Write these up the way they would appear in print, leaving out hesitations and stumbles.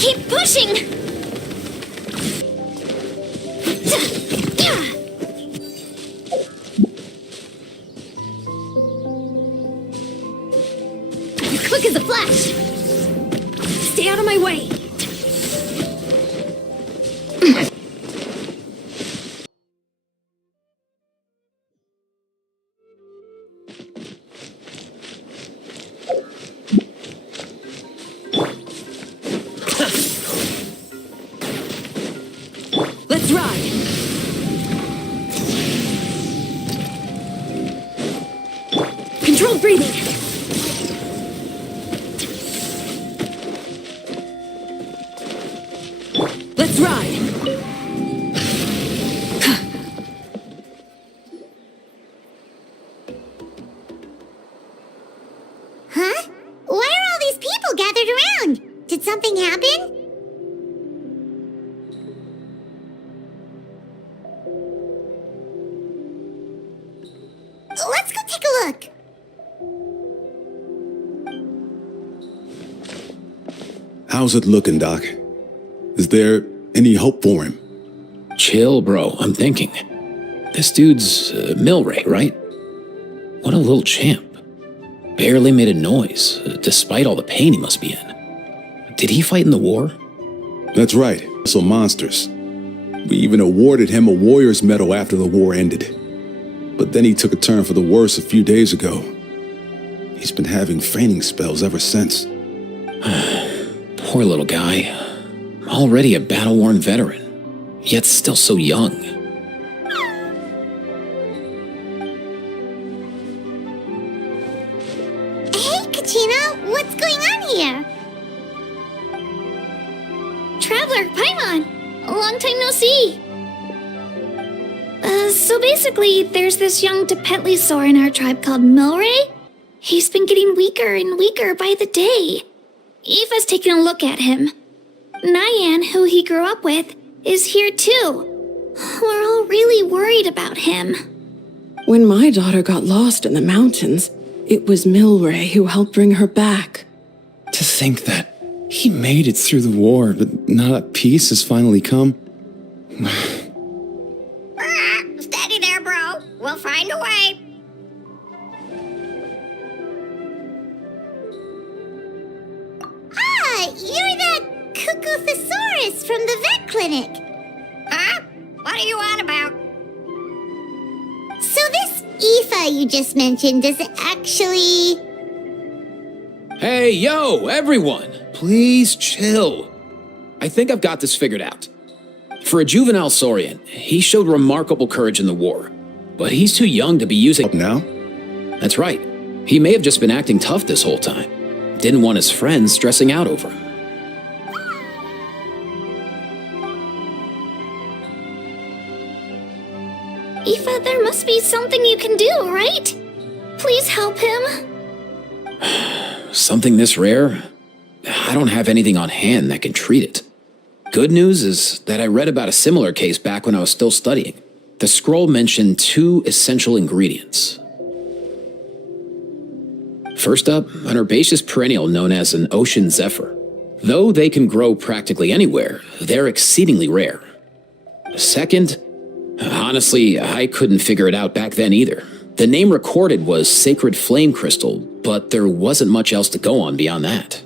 Keep pushing! Quick as a flash! Stay out of my way! Let's ride! Controlled breathing! Let's ride! Huh? Why are all these people gathered around? Did something happen? Let's go take a look. How's it looking, Doc? Is there any hope for him? Chill, bro. I'm thinking. This dude's Milray, right? What a little champ. Barely made a noise, despite all the pain he must be in. Did he fight in the war? That's right. So monsters. We even awarded him a Warrior's Medal after the war ended. But then he took a turn for the worse a few days ago. He's been having fainting spells ever since. Poor little guy. Already a battle-worn veteran, yet still so young. Hey, Kachina, what's going on here? Traveler, Paimon! Long time no see! So basically, there's this young Tepetlisaur in our tribe called Milray. He's been getting weaker and weaker by the day. Eva's taking a look at him. Nyan, who he grew up with, is here too. We're all really worried about him. When my daughter got lost in the mountains, it was Milray who helped bring her back. To think that he made it through the war, but now that peace has finally come. Steady there, bro. We'll find a way. Ah, you're that Cuckoo-thesaurus from the vet clinic. Huh? What are you on about? So this Aoife you just mentioned, does it actually... Hey, yo, everyone! Please chill. I think I've got this figured out. For a juvenile Saurian, he showed remarkable courage in the war, but he's too young to be using... Now? That's right. He may have just been acting tough this whole time. Didn't want his friends stressing out over him. Aoife, there must be something you can do, right? Please help him. Something this rare? I don't have anything on hand that can treat it. Good news is that I read about a similar case back when I was still studying. The scroll mentioned 2 essential ingredients. First up, an herbaceous perennial known as an ocean zephyr. Though they can grow practically anywhere, they're exceedingly rare. Second, honestly, I couldn't figure it out back then either. The name recorded was Sacred Flame Crystal, but there wasn't much else to go on beyond that.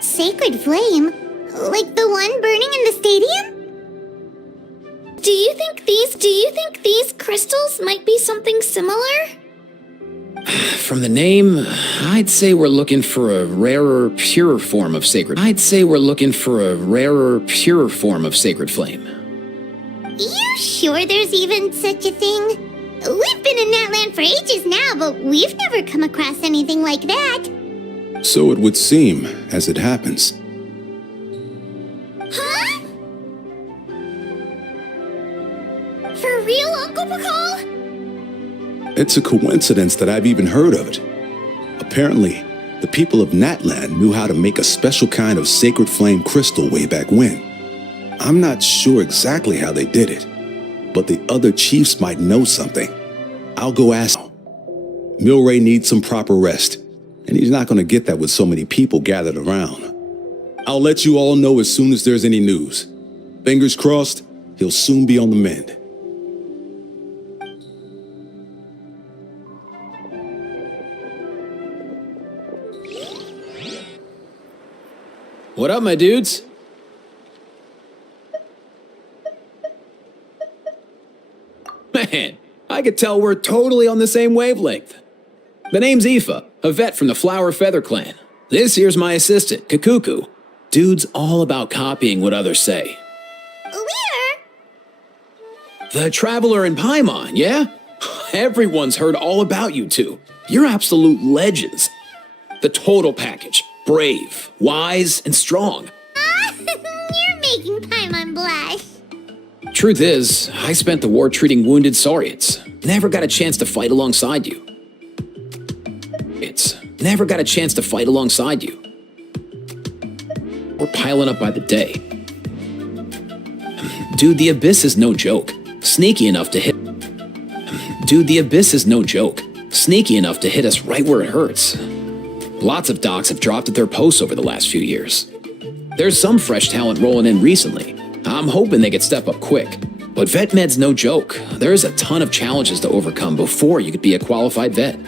Sacred flame? Like the one burning in the stadium? Do you think these crystals might be something similar? From the name, I'd say we're looking for a rarer, purer form of sacred. Flame. You sure there's even such a thing? We've been in that land for ages now, but we've never come across anything like that. So it would seem, as it happens. Huh? For real, Uncle Pakal? It's a coincidence that I've even heard of it. Apparently, the people of Natland knew how to make a special kind of sacred flame crystal way back when. I'm not sure exactly how they did it, but the other chiefs might know something. I'll go ask. Milray needs some proper rest, and he's not going to get that with so many people gathered around. I'll let you all know as soon as there's any news. Fingers crossed, he'll soon be on the mend. What up, my dudes? Man, I could tell we're totally on the same wavelength. The name's Aoife, a vet from the Flower Feather clan. This here's my assistant, Kakuku. Dude's all about copying what others say. Where? The Traveler in Paimon, yeah? Everyone's heard all about you two. You're absolute legends. The total package. Brave, wise, and strong. You're making Paimon blush. Truth is, I spent the war treating wounded Saurians. Never got a chance to fight alongside you. We're piling up by the day. Dude, the Abyss is no joke. Sneaky enough to hit us right where it hurts. Lots of docs have dropped at their posts over the last few years. There's some fresh talent rolling in recently. I'm hoping they could step up quick. But vet med's no joke. There's a ton of challenges to overcome before you could be a qualified vet.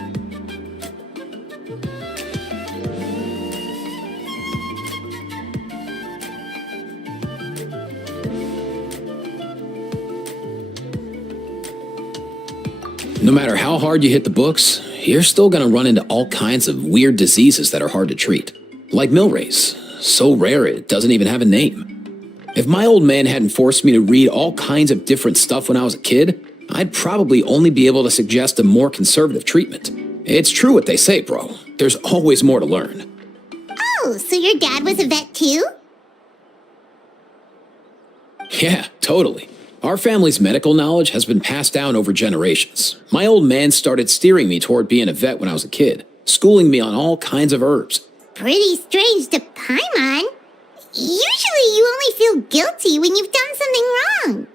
No matter how hard you hit the books, you're still gonna run into all kinds of weird diseases that are hard to treat. Like Milray's, so rare it doesn't even have a name. If my old man hadn't forced me to read all kinds of different stuff when I was a kid, I'd probably only be able to suggest a more conservative treatment. It's true what they say, bro. There's always more to learn. Oh, so your dad was a vet too? Yeah, totally. Our family's medical knowledge has been passed down over generations. My old man started steering me toward being a vet when I was a kid, schooling me on all kinds of herbs. Pretty strange to Paimon. Usually you only feel guilty when you've done something wrong.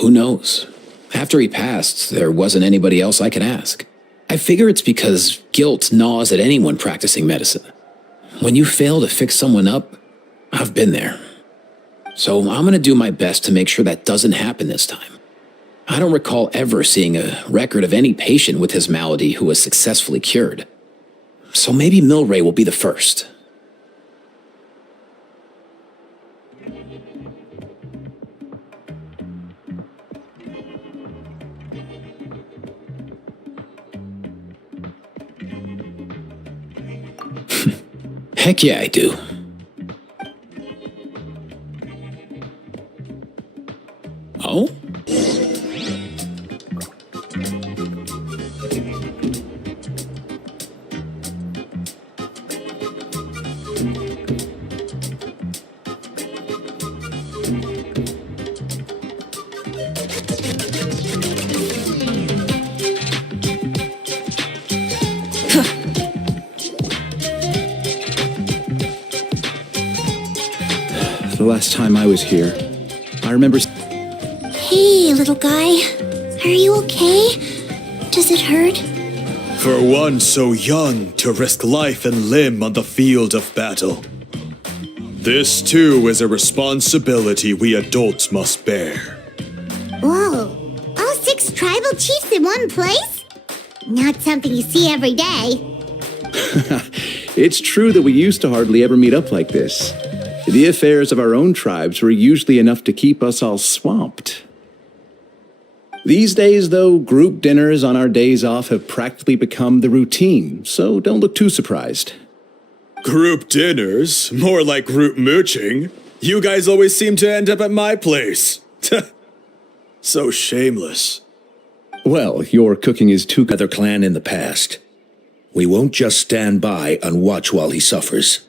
Who knows? After he passed, there wasn't anybody else I could ask. I figure it's because guilt gnaws at anyone practicing medicine. When you fail to fix someone up, I've been there. So I'm going to do my best to make sure that doesn't happen this time. I don't recall ever seeing a record of any patient with his malady who was successfully cured. So maybe Milray will be the first. Heck yeah, I do. Oh? The last time I was here, I remember... Hey, little guy. Are you okay? Does it hurt? For one so young to risk life and limb on the field of battle. This too is a responsibility we adults must bear. Whoa, all 6 tribal chiefs in one place? Not something you see every day. It's true that we used to hardly ever meet up like this. The affairs of our own tribes were usually enough to keep us all swamped. These days, though, group dinners on our days off have practically become the routine, so don't look too surprised. Group dinners? More like group mooching. You guys always seem to end up at my place. So shameless. Well, your cooking is too other clan in the past. We won't just stand by and watch while he suffers.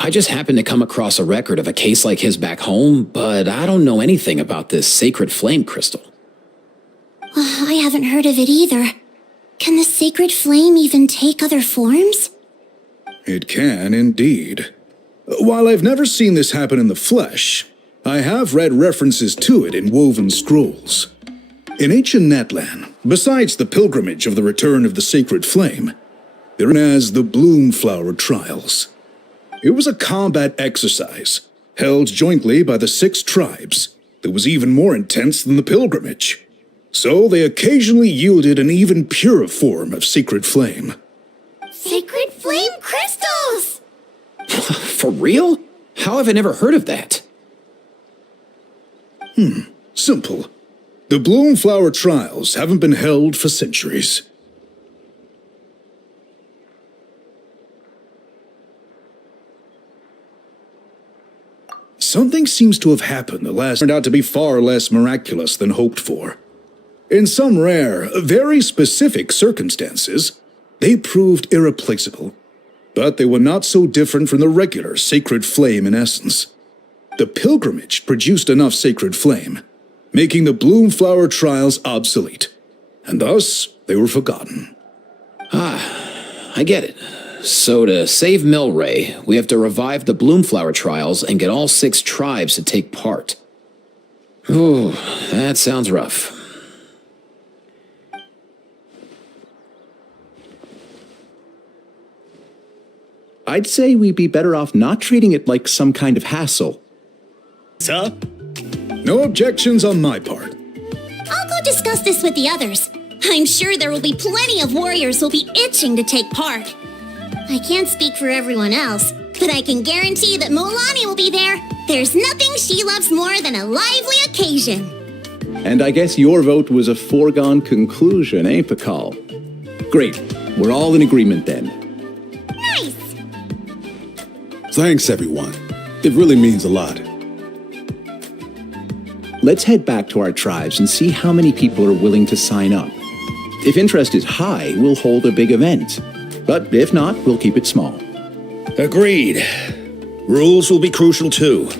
I just happened to come across a record of a case like his back home, but I don't know anything about this sacred flame crystal. I haven't heard of it either. Can the sacred flame even take other forms? It can indeed. While I've never seen this happen in the flesh, I have read references to it in woven scrolls. In ancient Natlan, besides the pilgrimage of the return of the sacred flame, there is the Bloom Flower Trials. It was a combat exercise, held jointly by the 6 tribes, that was even more intense than the pilgrimage. So they occasionally yielded an even purer form of sacred flame. Sacred flame crystals! For real? How have I never heard of that? Simple. The Bloom Flower trials haven't been held for centuries. Something seems to have happened the last turned out to be far less miraculous than hoped for. In some rare, very specific circumstances, they proved irreplaceable. But they were not so different from the regular sacred flame in essence. The pilgrimage produced enough sacred flame, making the Bloom Flower trials obsolete, and thus they were forgotten. I get it. So to save Milray, we have to revive the Bloomflower trials and get all 6 tribes to take part. Ooh, that sounds rough. I'd say we'd be better off not treating it like some kind of hassle. Huh? No objections on my part. I'll go discuss this with the others. I'm sure there will be plenty of warriors who'll be itching to take part. I can't speak for everyone else, but I can guarantee that Molani will be there. There's nothing she loves more than a lively occasion. And I guess your vote was a foregone conclusion, eh, Pakal? Great. We're all in agreement then. Nice! Thanks, everyone. It really means a lot. Let's head back to our tribes and see how many people are willing to sign up. If interest is high, we'll hold a big event. But if not, we'll keep it small. Agreed. Rules will be crucial too.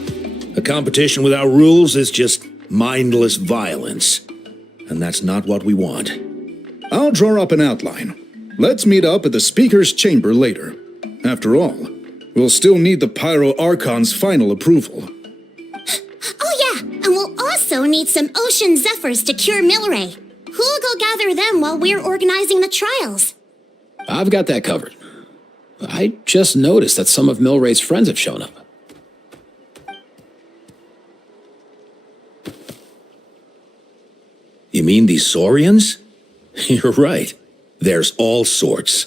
A competition without rules is just mindless violence. And that's not what we want. I'll draw up an outline. Let's meet up at the Speaker's Chamber later. After all, we'll still need the Pyro Archon's final approval. Oh yeah, and we'll also need some Ocean Zephyrs to cure Milray. Who'll go gather them while we're organizing the trials? I've got that covered. I just noticed that some of Milray's friends have shown up. You mean these Saurians? You're right. There's all sorts.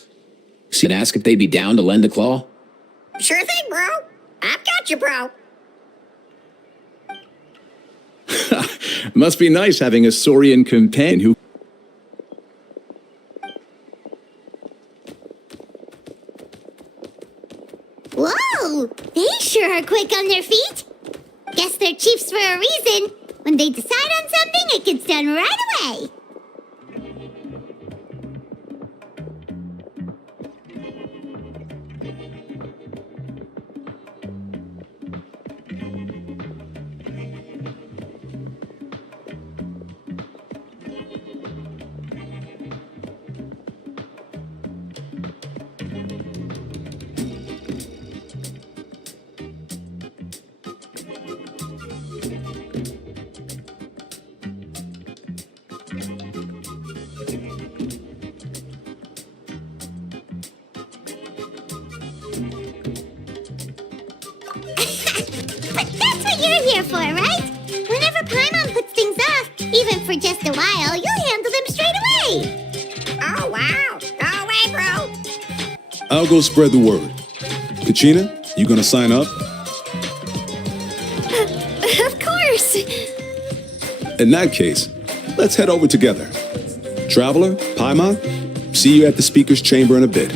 See, and ask if they'd be down to lend a claw? Sure thing, bro. I've got you, bro. Must be nice having a Saurian companion who... Whoa! They sure are quick on their feet. Guess they're chiefs for a reason. When they decide on something, it gets done right away. You're here for, right? Whenever Paimon puts things off, even for just a while, you'll handle them straight away. Oh, wow. Go away, bro. I'll go spread the word. Kachina, you gonna sign up? Of course. In that case, let's head over together. Traveler, Paimon, see you at the Speaker's Chamber in a bit.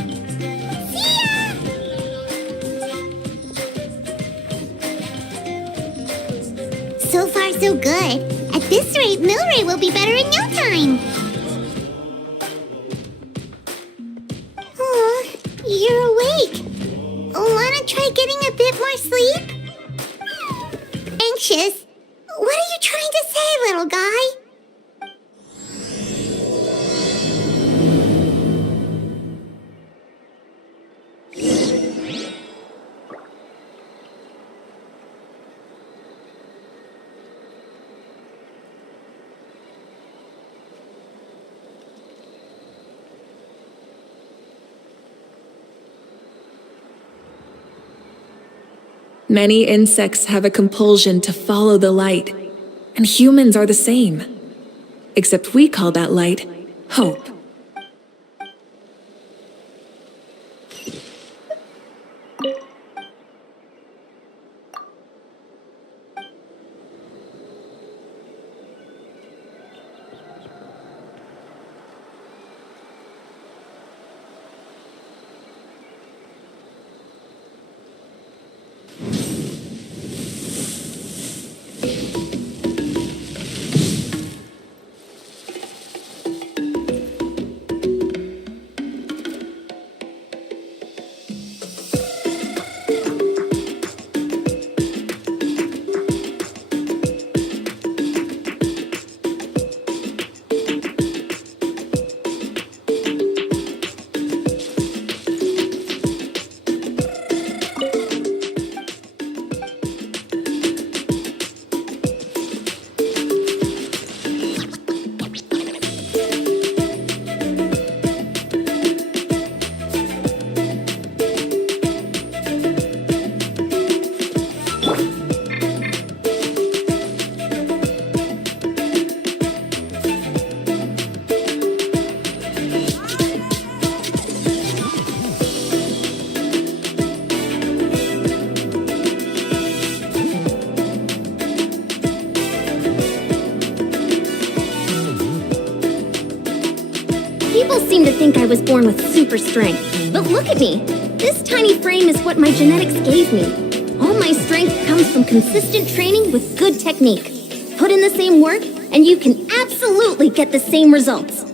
So far, so good. At this rate, Milray will be better in no time. Oh, you're awake. Wanna try getting a bit more sleep? Anxious? What are you trying to say, little guy? Many insects have a compulsion to follow the light, and humans are the same. Except we call that light hope. People seem to think I was born with super strength, but look at me. This tiny frame is what my genetics gave me. All my strength comes from consistent training with good technique. Put in the same work, and you can absolutely get the same results.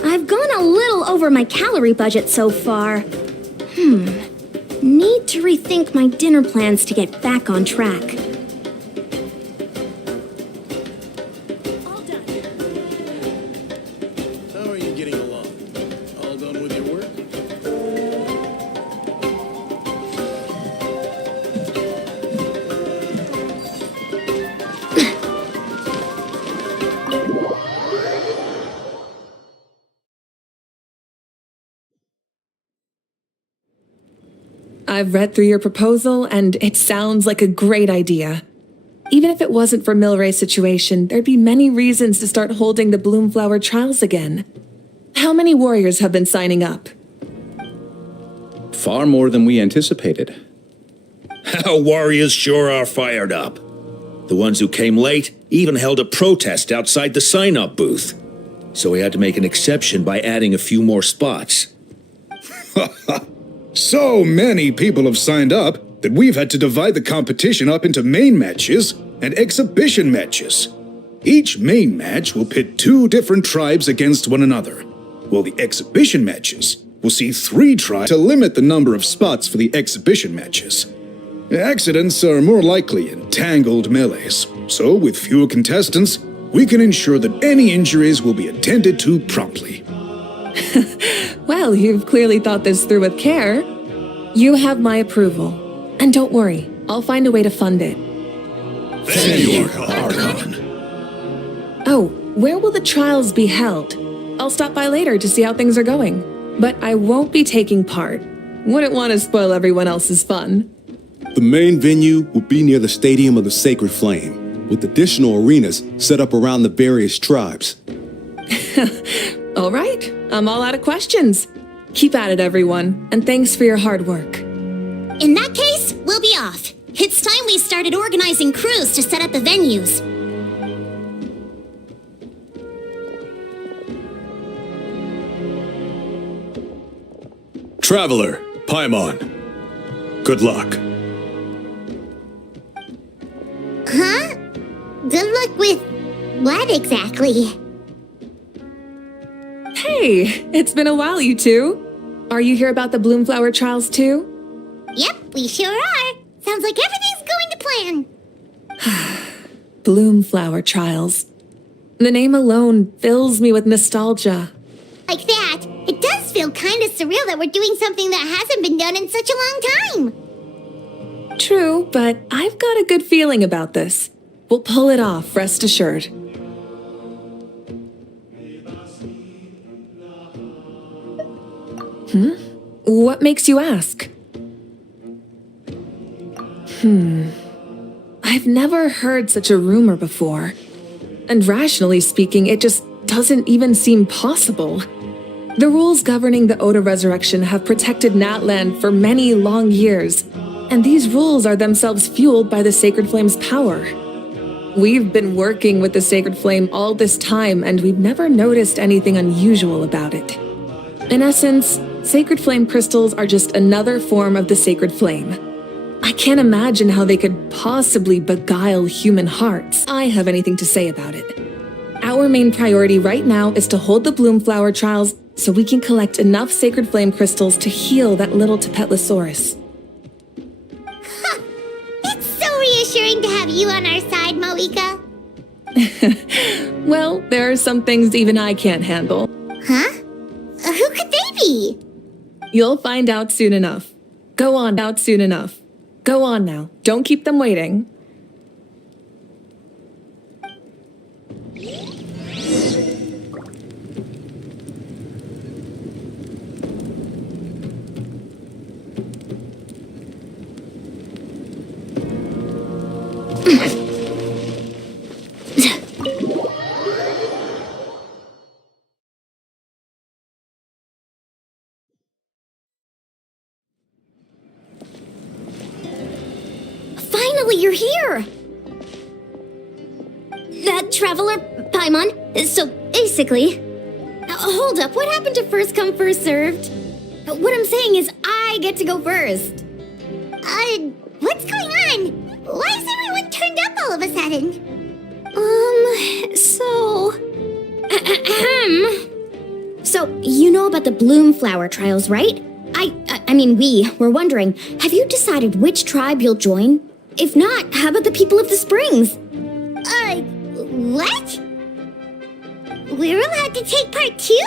I've gone a little over my calorie budget so far. Need to rethink my dinner plans to get back on track. How are you getting along? All done with your work? I've read through your proposal, and it sounds like a great idea. Even if it wasn't for Milray's situation, there'd be many reasons to start holding the Bloomflower trials again. How many warriors have been signing up? Far more than we anticipated. Our warriors sure are fired up. The ones who came late even held a protest outside the sign-up booth. So we had to make an exception by adding a few more spots. So many people have signed up that we've had to divide the competition up into main matches and exhibition matches. Each main match will pit 2 different tribes against one another, while the exhibition matches will see 3 tribes to limit the number of spots for the exhibition matches. Accidents are more likely in tangled melees, so with fewer contestants, we can ensure that any injuries will be attended to promptly. Well, you've clearly thought this through with care. You have my approval. And don't worry, I'll find a way to fund it. Thank you, Archon. Oh, where will the trials be held? I'll stop by later to see how things are going. But I won't be taking part. Wouldn't want to spoil everyone else's fun. The main venue will be near the Stadium of the Sacred Flame, with additional arenas set up around the various tribes. All right, I'm all out of questions. Keep at it, everyone, and thanks for your hard work. In that case, we'll be off. It's time we started organizing crews to set up the venues. Traveler, Paimon. Good luck. Huh? Good luck with what exactly? Hey, it's been a while, you two. Are you here about the Bloomflower trials too? Yep, we sure are. Sounds like everything's going to plan. Bloomflower trials. The name alone fills me with nostalgia. Like that, it does feel kind of surreal that we're doing something that hasn't been done in such a long time. True, but I've got a good feeling about this. We'll pull it off, rest assured. What makes you ask? I've never heard such a rumor before. And rationally speaking, it just doesn't even seem possible. The rules governing the Oda resurrection have protected Natlan for many long years, and these rules are themselves fueled by the Sacred Flame's power. We've been working with the Sacred Flame all this time, and we've never noticed anything unusual about it. In essence, Sacred Flame crystals are just another form of the Sacred Flame. I can't imagine how they could possibly beguile human hearts. I have anything to say about it. Our main priority right now is to hold the Bloomflower trials so we can collect enough Sacred Flame crystals to heal that little Tapetlosaurus. It's so reassuring to have you on our side, Moika. Well, there are some things even I can't handle. Huh? Who could they be? You'll find out soon enough. Go on, out soon enough. Go on now. Don't keep them waiting. Finally, you're here! That traveler, Paimon, so basically... hold up, what happened to first come, first served? What I'm saying is I get to go first. What's going on? Why is everyone turned up all of a sudden? So, you know about the Bloom Flower trials, right? I mean, we were wondering, have you decided which tribe you'll join? If not, how about the people of the Springs? What? We're allowed to take part too?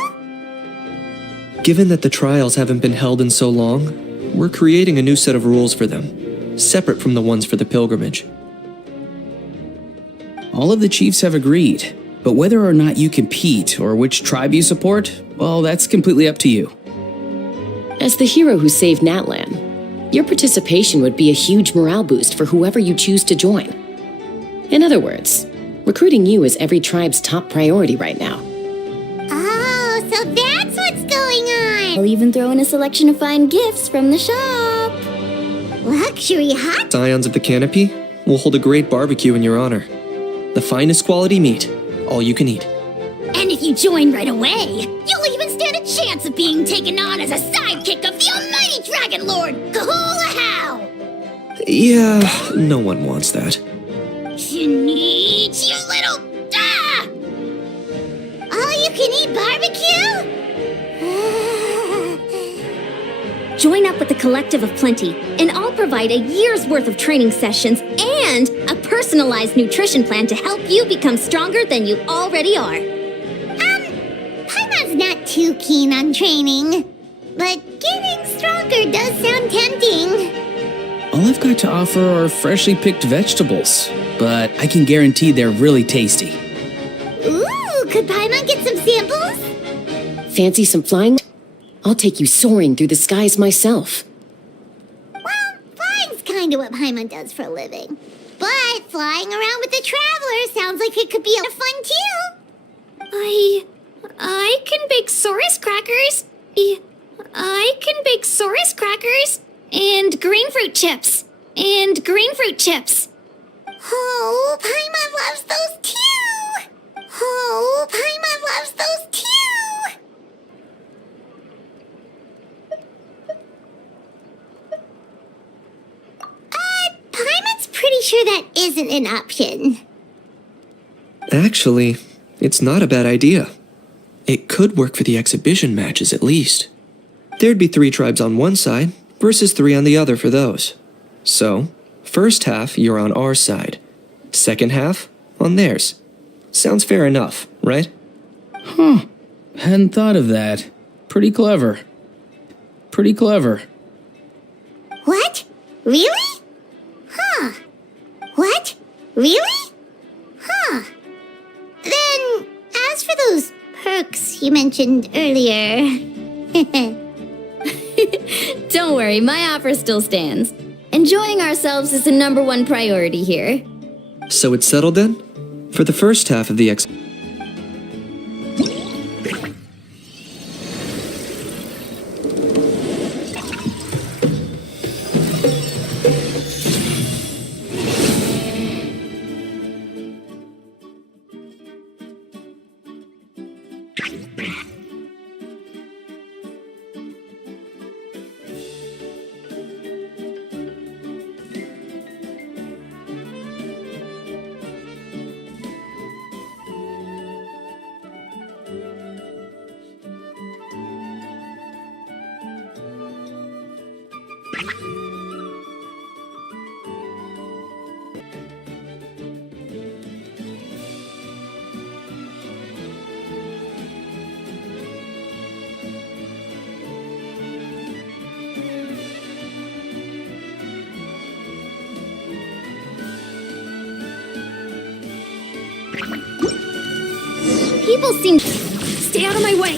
Given that the trials haven't been held in so long, we're creating a new set of rules for them, separate from the ones for the pilgrimage. All of the chiefs have agreed, but whether or not you compete or which tribe you support, well, that's completely up to you. As the hero who saved Natlan, your participation would be a huge morale boost for whoever you choose to join. In other words, recruiting you is every tribe's top priority right now. Oh, so that's what's going on! I'll even throw in a selection of fine gifts from the shop. Luxury hot... Scions of the Canopy will hold a great barbecue in your honor. The finest quality meat, all you can eat. And if you join right away, you'll even stand a chance of being taken on as a sidekick of the almighty Dragon Lord, Kahula! Yeah, no one wants that. You little... All-you-can-eat barbecue? Join up with the Collective of Plenty, and I'll provide a year's worth of training sessions and a personalized nutrition plan to help you become stronger than you already are. Paimon's not too keen on training, but getting stronger does sound tempting. All I've got to offer are freshly picked vegetables, but I can guarantee they're really tasty. Ooh, could Paimon get some samples? Fancy some flying? I'll take you soaring through the skies myself. Well, flying's kind of what Paimon does for a living. But flying around with the Traveler sounds like it could be a fun too. I can bake Saurus crackers. I can bake Saurus crackers. And green fruit chips. And green fruit chips. Oh, Paimon loves those too. Oh, Paimon loves those too. Paimon's pretty sure that isn't an option. Actually, it's not a bad idea. It could work for the exhibition matches at least. There'd be 3 tribes on one side versus 3 on the other for those. So, first half you're on our side. Second half on theirs. Sounds fair enough, right? Huh. Hadn't thought of that. Pretty clever. Pretty clever. What? Really? Huh. What? Really? Huh. Then, as for those perks you mentioned earlier... Don't worry, my offer still stands. Enjoying ourselves is the #1 priority here. So it's settled then? For the first half of the People seem... Stay out of my way!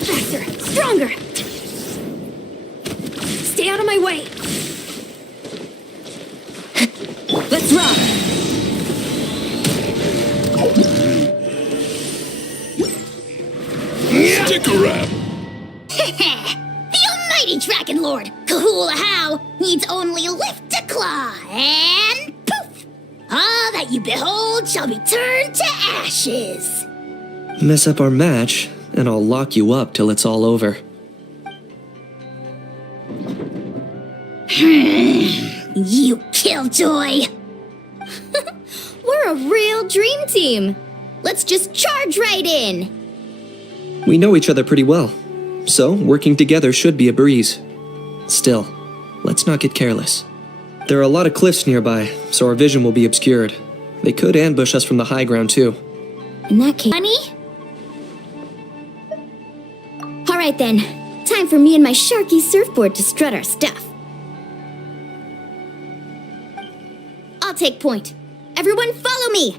Faster! Stronger! Stay out of my way! Let's rock! Stick around! The almighty Dragon Lord, Kahula How, needs only lift a claw, and poof! All that you behold shall be turned to ashes. Mess up our match, and I'll lock you up till it's all over. You killjoy! We're a real dream team! Let's just charge right in! We know each other pretty well, so working together should be a breeze. Still, let's not get careless. There are a lot of cliffs nearby, so our vision will be obscured. They could ambush us from the high ground, too. In that case... Honey? Alright then, time for me and my Sharky surfboard to strut our stuff. I'll take point. Everyone follow me!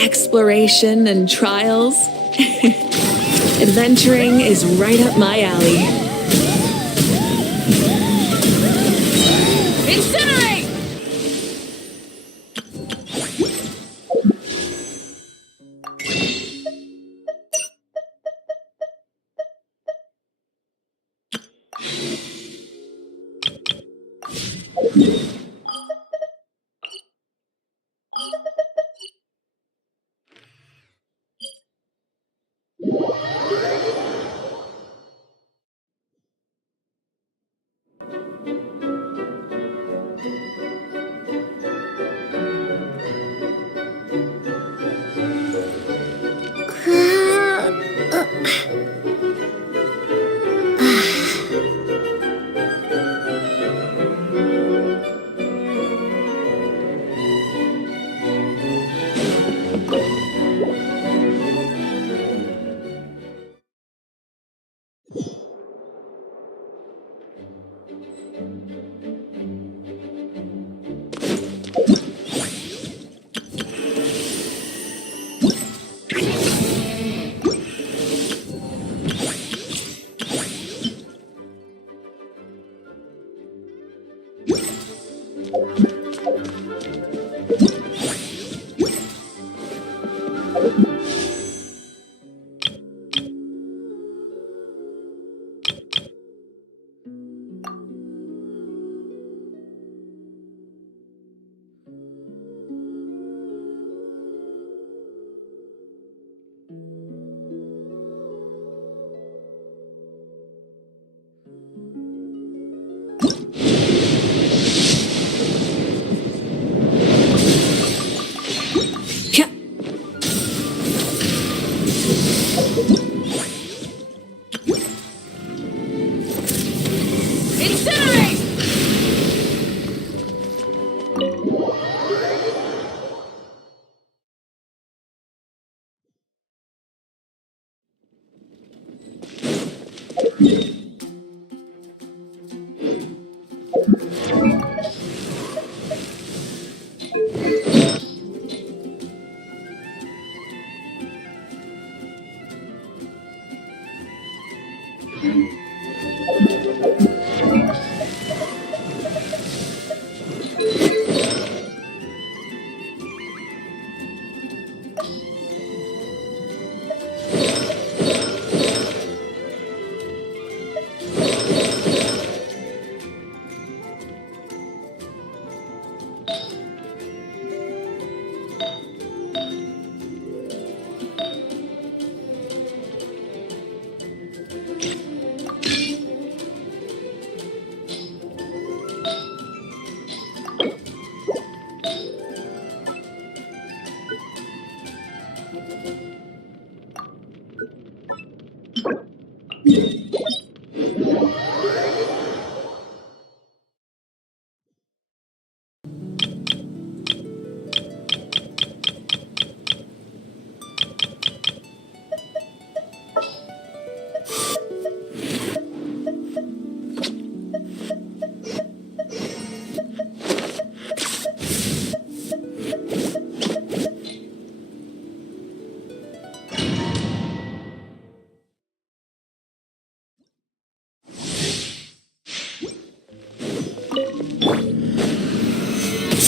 Exploration and trials. Adventuring is right up my alley. Incinerate!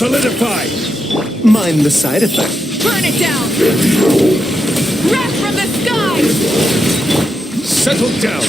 Solidify! Mind the side effects. Burn it down! Wrath from the sky! Settle down!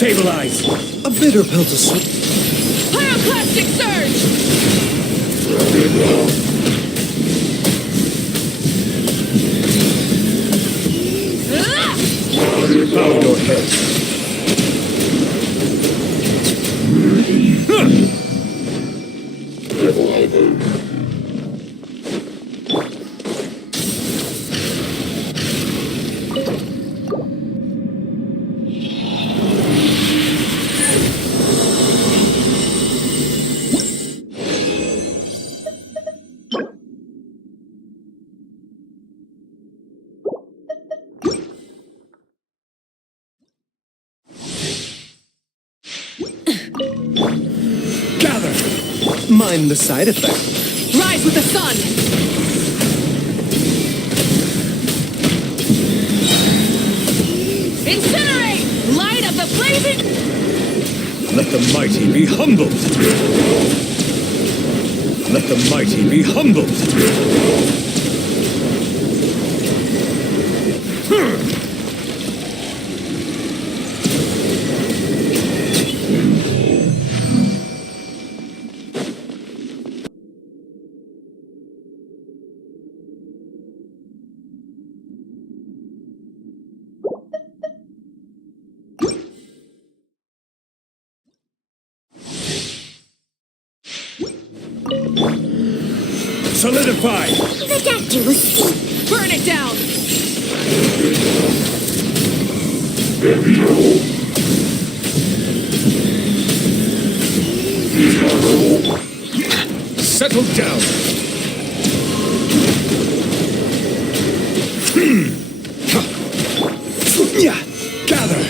Stabilize! A bitter pill to swallow. Pyroclastic surge! Bow your head. Mind the side effect. Rise with the sun! Incinerate! Light of the blazing... Let the mighty be humbled. Let the mighty be humbled. Solidify! The doctor will see. Burn it down! Settle down! Gather!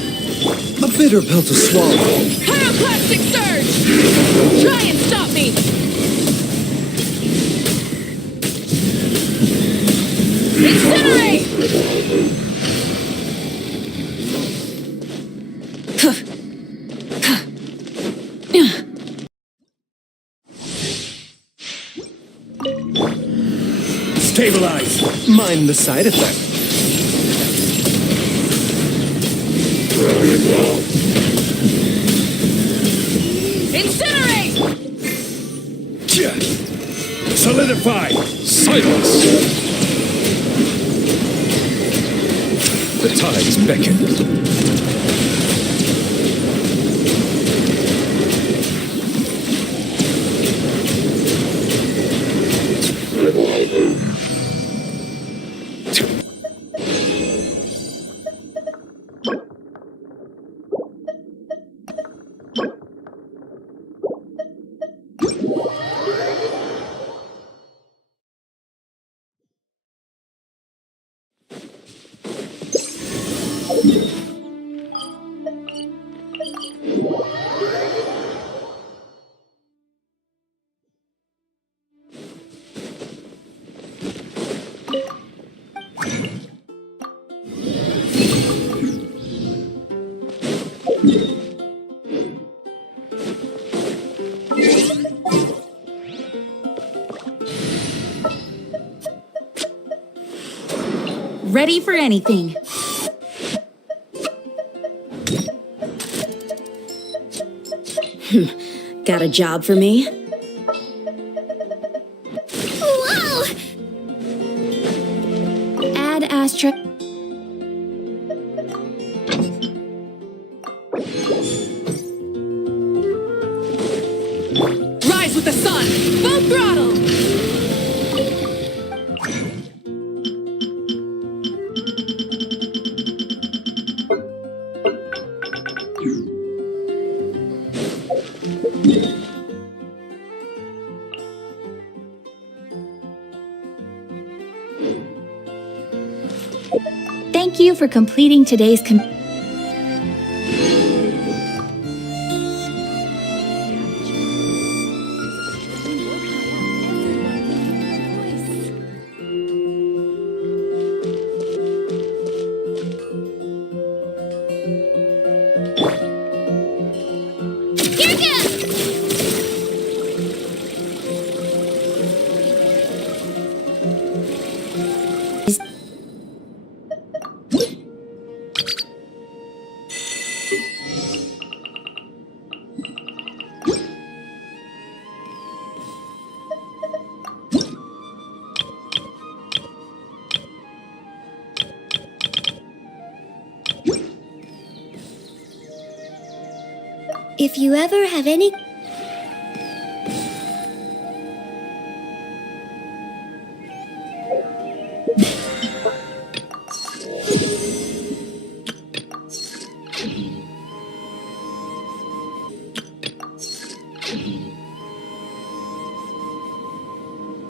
A bitter pill to swallow. Pyroclastic surge! Try and stop me! Incinerate! Stabilize! Mind the side effect. Incinerate! Solidify! Silence! The tides beckon. Ready for anything. Got a job for me? Whoa! Add asterisk. Rise with the sun! Full throttle! Thank you for completing today's If you ever have any